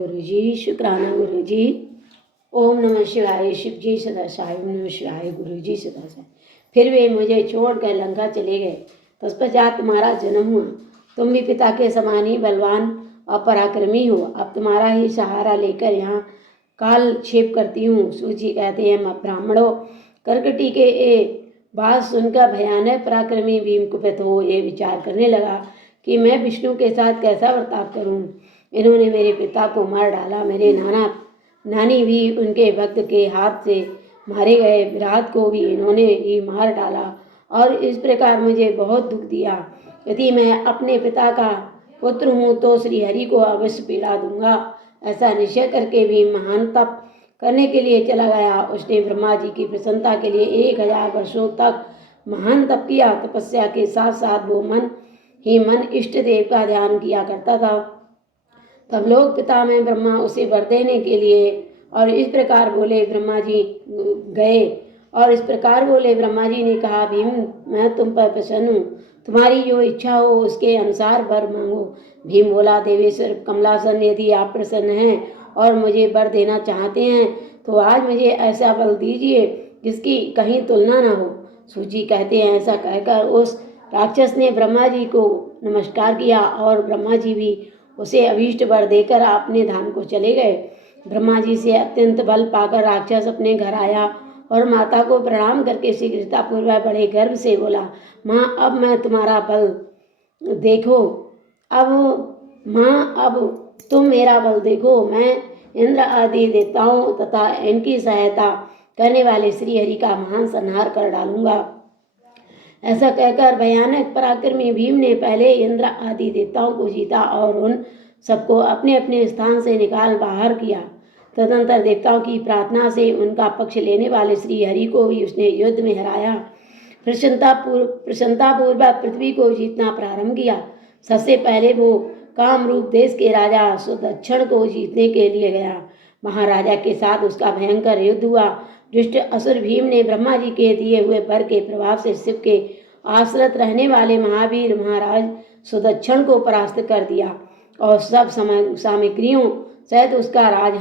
गुरु जी शुक्राना गुरु जी। ओम नमः शिवाय। शिव जी सदा साई। ओम नमः शिवाय। गुरु जी सदा साई। फिर वे मुझे छोड़कर लंका चले गए। तत्पश्चात तुम्हारा जन्म हुआ। तुम भी पिता के समान ही बलवान और पराक्रमी हो। अब तुम्हारा ही सहारा लेकर यहाँ काल क्षेप करती हूँ। सूची कहते हैं, ब्राह्मणों, कर्कटी के बात सुनकर भयानक पराक्रमी भीम कुपित हो ये विचार करने लगा कि मैं विष्णु के साथ कैसा बर्ताव करूं। इन्होंने मेरे पिता को मार डाला। मेरे नानी भी उनके भक्त के हाथ से मारे गए। विराट को भी इन्होंने ही मार डाला और इस प्रकार मुझे बहुत दुख दिया। यदि मैं अपने पिता का पुत्र हूँ तो श्री हरि को अवश्य पीड़ा दूंगा। ऐसा निश्चय करके भी महान तप करने के लिए चला गया। उसने ब्रह्मा जी की प्रसन्नता के लिए 1000 वर्षों तक महान तप किया। तपस्या के साथ साथ वो मन ही मन इष्ट देव का ध्यान किया करता था। तब लोग पिता में ब्रह्मा उसे वर देने के लिए और इस प्रकार बोले। ब्रह्मा जी गए और इस प्रकार बोले। ब्रह्मा जी ने कहा, भीम, मैं तुम पर प्रसन्न हूँ। तुम्हारी जो इच्छा हो उसके अनुसार वर मांगो। भीम बोला, देवेश्वर कमलासन, यदि आप प्रसन्न हैं और मुझे वर देना चाहते हैं तो आज मुझे ऐसा बल दीजिए जिसकी कहीं तुलना न हो। सूची कहते हैं, ऐसा कहकर उस राक्षस ने ब्रह्मा जी को नमस्कार किया और ब्रह्मा जी भी उसे अभीष्ट वर देकर अपने धाम को चले गए। ब्रह्मा जी से अत्यंत बल पाकर राक्षस अपने घर आया और माता को प्रणाम करके शीघ्रतापूर्वक बड़े गर्व से बोला, माँ, अब मैं तुम्हारा बल देखो। अब तुम मेरा बल देखो। मैं इंद्र आदि देवताओं तथा इनकी सहायता करने वाले श्री हरि का महान संहार कर डालूंगा। ऐसा कहकर भयानक पराक्रमी भीम ने पहले इंद्र आदि देवताओं को जीता और उन सबको अपने अपने स्थान से निकाल बाहर किया। तदनंतर देवताओं की प्रार्थना से उनका पक्ष लेने वाले श्री हरि को भी उसने युद्ध में हराया। प्रसन्नतापूर्वक पृथ्वी को जीतना प्रारंभ किया। सबसे पहले वो कामरूप देश के राजा सुदक्षिण को जीतने के लिए गया। महाराजा के साथ उसका भयंकर युद्ध हुआ। दुष्ट असुर भीम ने ब्रह्मा जी के दिए हुए वर के प्रभाव से शिव के आश्रित रहने वाले महावीर महाराज सुदक्षिण को परास्त कर दिया और सब सामग्रियों सहित उसका राज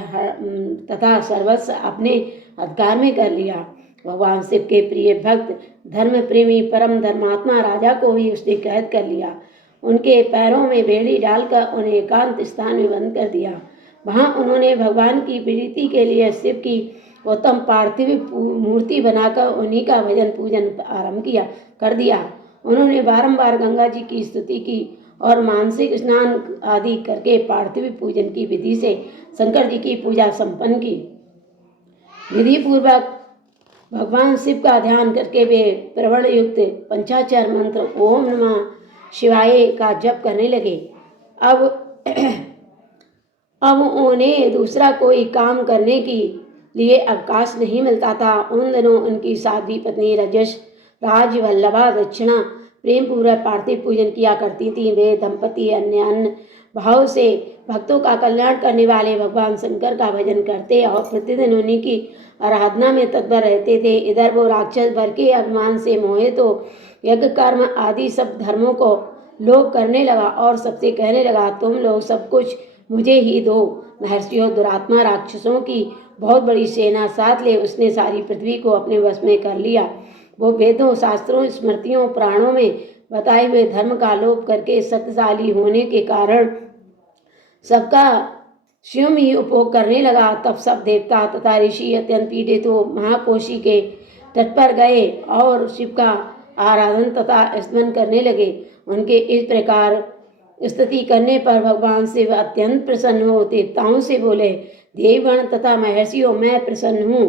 तथा सर्वस्व अपने अधिकार में कर लिया। भगवान शिव के प्रिय भक्त धर्म प्रेमी परम धर्मात्मा राजा को भी उसने कैद कर लिया। उनके पैरों में बेड़ी डालकर उन्हें एकांत स्थान में बंद कर दिया। वहां उन्होंने भगवान की प्रीति के लिए शिव की उत्तम पार्थिव मूर्ति बनाकर उन्हीं का भजन पूजन आरंभ कर दिया। उन्होंने बारंबार गंगा जी की स्तुति की और मानसिक स्नान आदि करके पार्थिव पूजन की विधि से शंकर जी की पूजा संपन्न की। विधि पूर्वक भगवान शिव का ध्यान करके वे प्रवण युक्त पंचाक्षर मंत्र ओम नमः शिवाय का जप करने लगे। अब उन्हें दूसरा कोई काम करने की लिए अवकाश नहीं मिलता था। उन दिनों उनकी साध्वी पत्नी राजवल्लभा दक्षिणा प्रेम पूर्वक पार्थिव पूजन किया करती थी। वे दंपति अन्य भाव से भक्तों का कल्याण करने वाले भगवान शंकर का भजन करते और प्रतिदिन उन्हीं की आराधना में तत्पर रहते थे। इधर वो राक्षस भर के अभिमान से मोहित तो यज्ञ कर्म आदि सब धर्मों को लोग करने लगा और सबसे कहने लगा, तुम लोग सब कुछ मुझे ही दो। महर्षियों, दुरात्मा राक्षसों की बहुत बड़ी सेना साथ ले उसने सारी पृथ्वी को अपने वश में कर लिया। वो वेदों, शास्त्रों, स्मृतियों, पुराणों में बताए हुए धर्म का लोप करके शक्तिशाली होने के कारण सबका स्वयं ही उपभोग करने लगा। तब सब देवता तथा ऋषि अत्यंत पीड़ित हो महाकोशी के तट पर गए और शिव का आराधन तथा स्मरण करने लगे। उनके इस प्रकार स्तुति करने पर भगवान शिव अत्यंत प्रसन्न हो देवताओं से बोले, देवगण तथा महर्षियों, मैं प्रसन्न हूँ।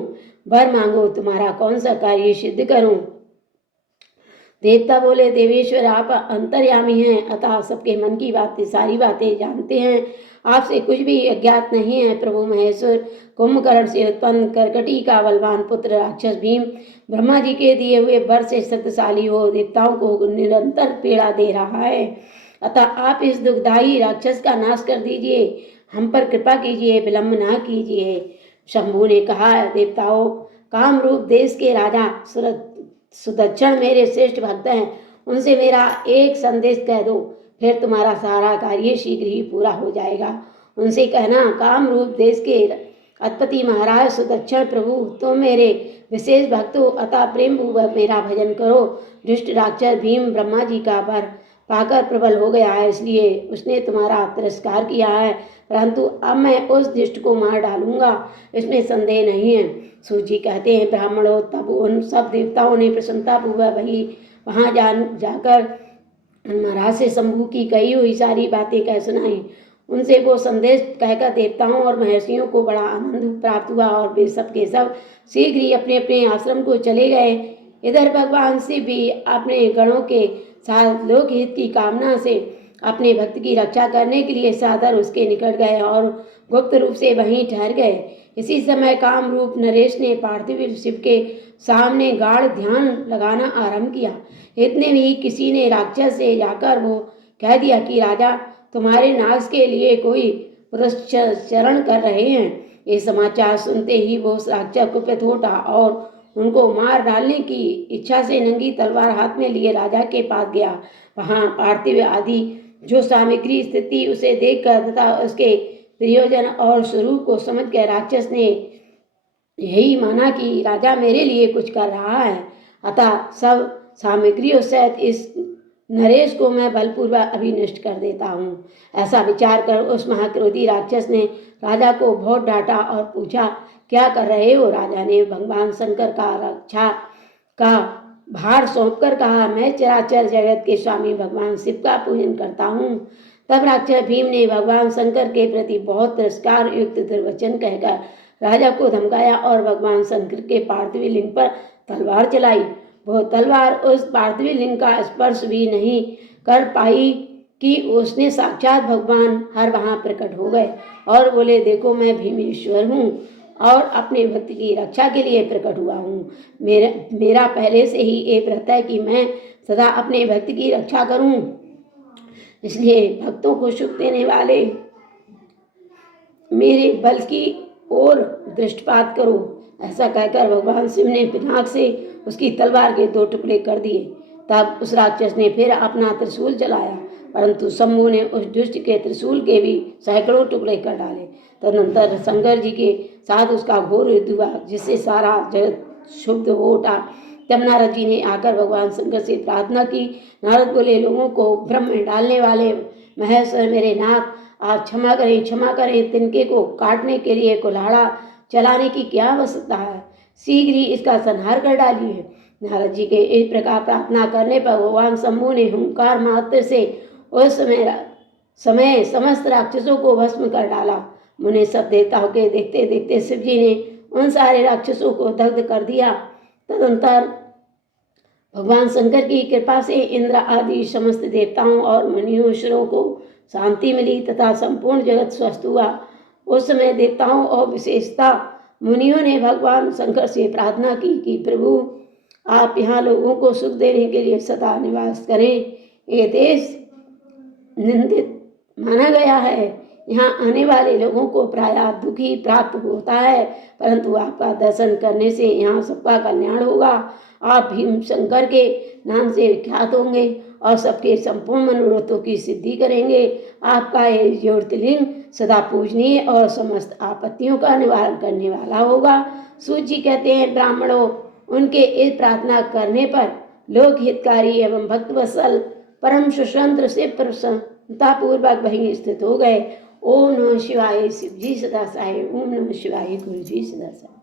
वर मांगो, तुम्हारा कौन सा कार्य सिद्ध करूं। देवता बोले, देवेश्वर, आप अंतर्यामी हैं अतः सबके मन की बातें सारी बातें जानते हैं। आपसे कुछ भी अज्ञात नहीं है। प्रभु महेश्वर, कुंभकर्ण से उत्पन्न कर्कटी का बलवान पुत्र राक्षस भीम ब्रह्मा जी के दिए हुए वर से शक्तिशाली हो देवताओं को निरंतर पीड़ा दे रहा है। अतः आप इस दुखदायी राक्षस का नाश कर दीजिए। हम पर कृपा कीजिए, विलंब ना कीजिए। शंभु ने कहा, देवताओं, कामरूप देश के राजा सुदक्षिण मेरे श्रेष्ठ भक्त हैं। उनसे मेरा एक संदेश कह दो, फिर तुम्हारा सारा कार्य शीघ्र ही पूरा हो जाएगा। उनसे कहना, काम रूप देश के अधिपति महाराज सुदक्षिण प्रभु, तुम मेरे विशेष भक्त हो, अतः प्रेम पूर्वक मेरा भजन करो। दुष्ट राक्षस भीम ब्रह्मा जी का वर पाकर प्रबल हो गया है, इसलिए उसने तुम्हारा तिरस्कार किया है, परंतु अब मैं उस दुष्ट को मार डालूंगा, इसमें संदेह नहीं है। सूत जी कहते हैं, ब्राह्मणों, तब उन सब देवताओं ने प्रसन्नतापूर्वक वहाँ जाकर महाराज से शंभू की कही हुई सारी बातें कह सुनाई। उनसे वो संदेश कहकर देवताओं और महर्षियों को बड़ा आनंद प्राप्त हुआ और वे सब के सब शीघ्र ही अपने अपने आश्रम को चले गए। इधर भगवान शिव भी अपने गणों के साथ लोकहित की कामना से अपने भक्त की रक्षा करने के लिए सादर उसके निकट गए और गुप्त रूप से वहीं ठहर गए। इसी समय काम रूप नरेश ने पार्थिव शिव के सामने गाढ़ ध्यान लगाना आरंभ किया। इतने ही किसी ने राक्षस से जाकर वो कह दिया कि राजा, तुम्हारे नाश के लिए कोई पुरस्चरण कर रहे हैं। ये समाचार सुनते ही वो राक्षस कुपित हो उठा और उनको मार डालने की इच्छा से नंगी तलवार हाथ में लिए राजा के पास गया। वहाँ पार्थिव आदि जो सामग्री स्थिति उसे देखकर तथा उसके प्रयोजन और स्वरूप को समझकर राक्षस ने यही माना कि राजा मेरे लिए कुछ कर रहा है, अतः सब सामग्रियों सहित इस नरेश को मैं बलपूर्वक अभी नष्ट कर देता हूँ। ऐसा विचार कर उस महाक्रोधी राक्षस ने राजा को बहुत डांटा और पूछा, क्या कर रहे हो? राजा ने भगवान शंकर का रक्षा का भार सौंपकर कहा, मैं चराचर जगत के स्वामी भगवान शिव का पूजन करता हूँ। तब राक्षस भीम ने भगवान शंकर के प्रति बहुत तिरस्कार युक्त दुर्वचन कहकर राजा को धमकाया और भगवान शंकर के पार्थिव लिंग पर तलवार चलाई। वह तलवार उस पार्थिव लिंग का स्पर्श भी नहीं कर पाई कि उसने साक्षात भगवान हर वहाँ प्रकट हो गए और बोले, देखो मैं भीमेश्वर हूँ और अपने भक्त की रक्षा के लिए प्रकट हुआ हूँ। मेरा पहले से ही ये व्रत है कि मैं सदा अपने भक्त की रक्षा करूँ, इसलिए भक्तों को सुख देने वाले मेरे बल की ओर दृष्टिपात करो। ऐसा कहकर भगवान शिव ने पिनाक से उसकी तलवार के 2 टुकड़े कर दिए। तब उस राक्षस ने फिर अपना त्रिशूल चलाया, परंतु शंभू ने उस दुष्ट के त्रिशूल के भी सैकड़ों टुकड़े कर डाले। तदनंतर शंकर जी के साथ उसका घोर युद्ध हुआ, जिससे सारा जगत शुद्ध हो उठा। तब नारद जी ने आकर भगवान शंकर से प्रार्थना की। नारद बोले, लोगों को भ्रम में डालने वाले महेश्वर मेरे नाथ, आप क्षमा करें, तिनके को काटने के लिए कुल्हाड़ा चलाने की क्या आवश्यकता है, शीघ्र ही इसका संहार कर डालिए। नारद जी के इस प्रकार प्रार्थना करने पर भगवान शंभू ने हुंकार मात्र से उस समय समस्त राक्षसों को भस्म कर डाला। मुने सब देवताओं के देखते देखते शिव जी ने उन सारे राक्षसों को दग्ध कर दिया। तदंतर भगवान शंकर की कृपा से इंद्र आदि समस्त देवताओं और मनुष्यों को शांति मिली तथा संपूर्ण जगत स्वस्थ हुआ। उस समय देवताओं और विशेषता मुनियों ने भगवान शंकर से प्रार्थना की कि प्रभु, आप यहाँ लोगों को सुख देने के लिए सदा निवास करें। ये देश निंदित माना गया है, यहाँ आने वाले लोगों को प्रायः दुख ही प्राप्त होता है, परंतु आपका दर्शन करने से यहाँ सबका कल्याण होगा। आप भीम शंकर के नाम से विख्यात होंगे और सबके संपूर्ण मनोरथों की सिद्धि करेंगे। आपका ये ज्योतिर्लिंग सदा पूजनीय और समस्त आपत्तियों का निवारण करने वाला होगा। सूत जी कहते हैं, ब्राह्मणों, उनके इस प्रार्थना करने पर लोक हितकारी एवं भक्तवत्सल परम सुतंत्र से प्रसन्नतापूर्वक वहीं स्थित हो गए। ओम नमः शिवाय। शिव जी सदा सहाय। ओम नमः शिवाय। गुरु जी सदा सहाय।